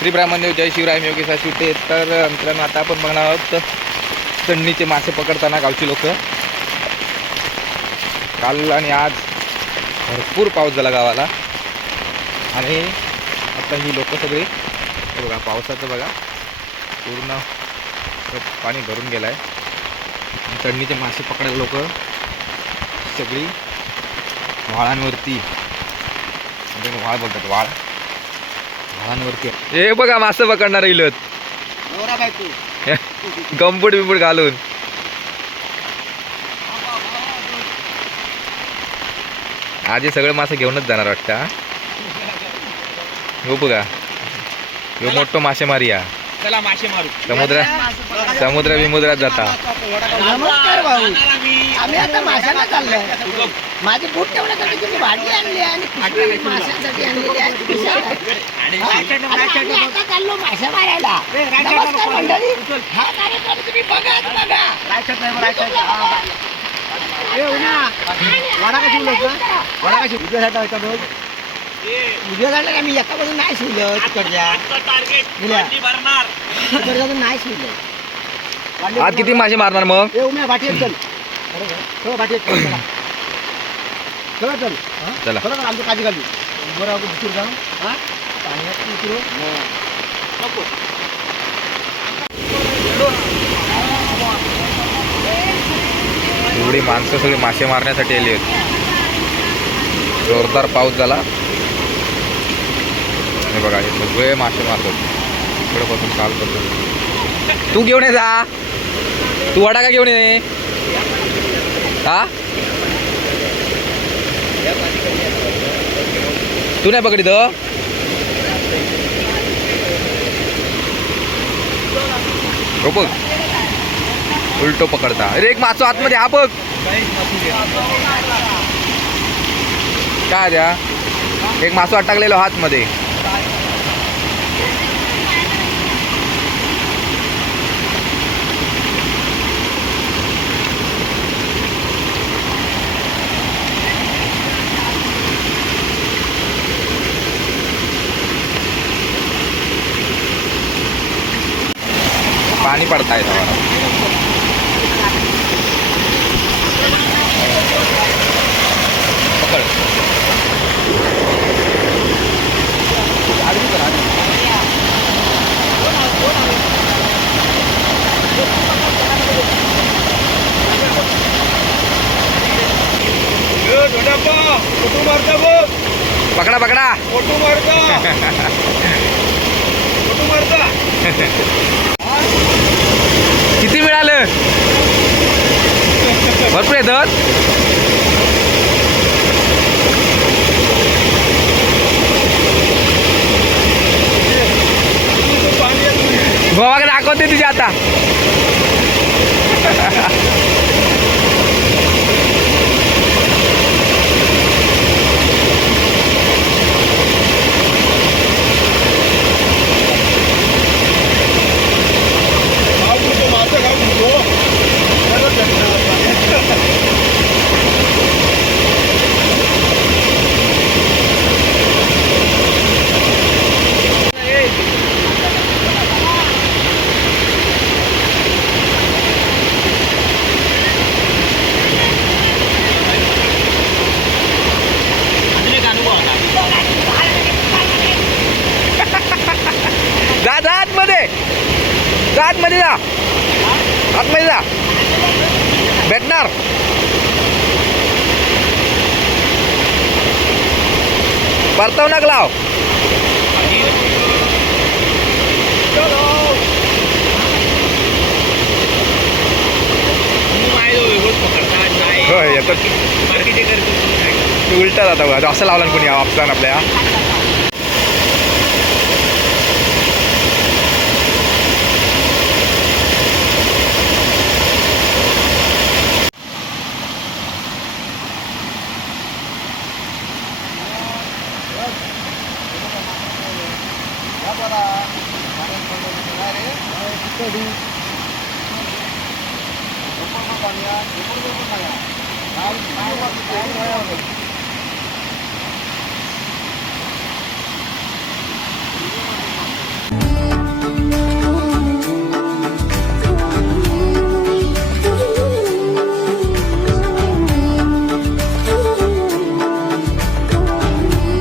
श्री ब्राह्मण जय शिवराय मी योगेश शिवते. तर मित्रांनो आता आपण बघणार आहोत चढणीचे मासे पकडताना गावची लोक. काल आणि आज भरपूर पाऊस झाला गावाला आणि आता ही लोक सगळी बघा पावसाचं बघा पूर्ण पाणी भरून गेलं आहे. चढणीचे मासे पकडायला लोक सगळी वाळांवरती म्हणजे वाळ बोलतात वाळांवरती हे बघा मासे पकडणार इलत गंबूट बिंबूट घालून. आज हे सगळे मासे घेऊनच जाणार वाटतं. हो बघा ह्यो मोठो मासेमारी या चला मासे मारू समुद्र विमुद्रात जाता. नमस्कार भाऊ, आम्ही आता माशाला चाललोय. माझे बूट ठेवण्यासाठी तुम्ही भाजी आणली आणि माशांसाठी आणलेली आहे. आम्ही आता चाललो मासे मारायला. नमस्कार मंडळी, हा कार्यक्रम तुम्ही बघा. उद्या झालं का मी एका बाजून नाही शिवलं तिकडच्या नाही शिवलं. आज किती मासे मारणार मग? येऊ भाटी चल भाटी चल चल चला खरं आमचं काळजी घालू बरोबर दुसरं जाऊ हा एवढी माणसं सगळी मासे मारण्यासाठी आली होती. जोरदार पाऊस झाला आणि बघा हे सगळे मासे मारतात. इकडे पासून काल करतो. तू घेऊन ये जा. तू वडा का घेऊन ये हा? तू नाही पकडित हो बघ उलटो पकडता. अरे एक मासो आतमध्ये हा बघ काय द्या एक मासो अटकलेलो हातमध्ये. पाणी पडताय पकड. पकडा पकडा किती मिळालं? भरपूर येतात. गोवाकडे दाखवते तुझी आता. जा आतमध्ये जा आतमध्ये जा आतमध्ये जा भेटणार. परताव नक लाव. होय येतात उलटा जाता बघा. असं लावला कोणी वापसान आपल्या. Nah,